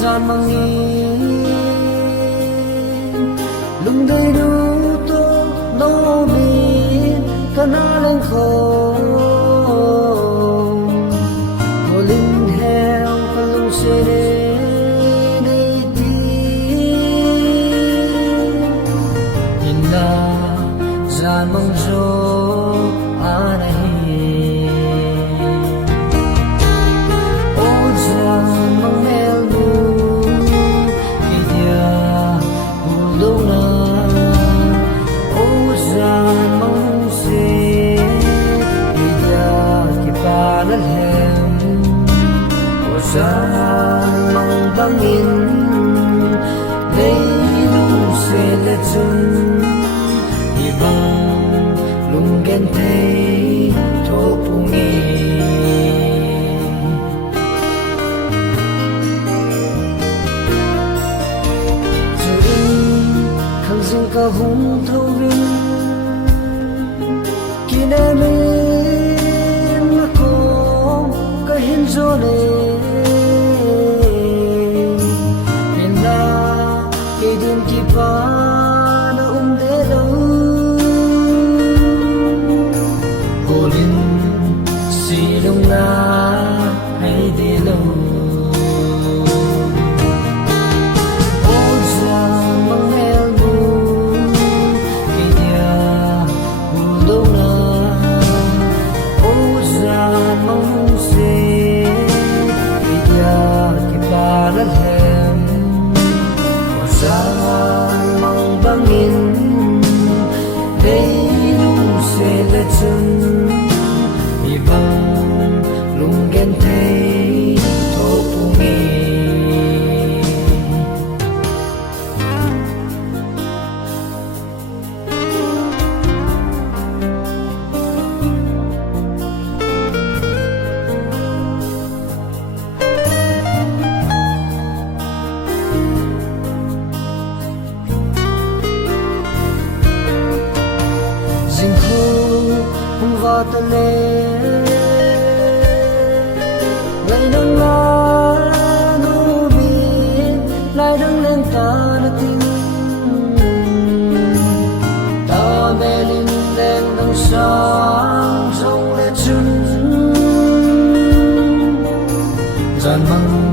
gian mang in lung đầy đủ tô nô bin kana lên khom hồ linh heo con lung xe đi inna gian mang jo anahi o gian mang mel nu kidia ulona o gian mang se kidia kipanal hem o gian mang bangin leilu se lechun ibang lunggen thei thopungi chuin khang jing ka hung thovin kinami ko ka hin zone inna kedin ki pa silong na hay di lâu o giang mang mel mu kia ulo na o giang mang se kia kibaral hem o giang mang bangin leilu se lechun ibang lunggen thei thopungi jinghu vatale lại đừng lên ta đã tin ta mê linh đen đằng sáng rong lệ chân dàn măng